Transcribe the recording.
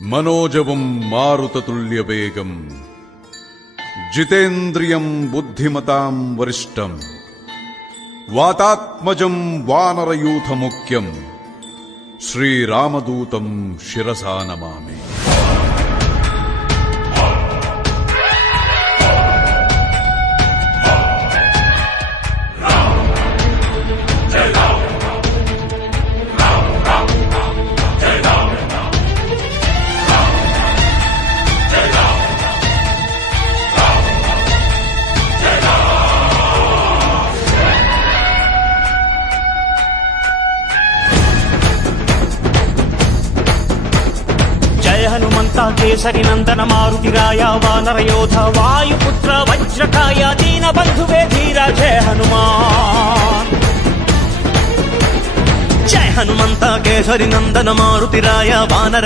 మనోజవం మారుతతుల్యవేగం జితేంద్రియం బుద్ధిమతాం వరిష్టం వాతాత్మజం వానరయూథముఖ్యం శ్రీరామదూతం శిరసా నమామి. హనుమంత కేసరి నందన మారుతిరాయ వానర యోధ వాయుపుత్ర వజ్రకాయ దీన బంధువే ధీర జయ హనుమాన్. జయ హనుమంత కేసరి నందన మారుతిరాయ వానర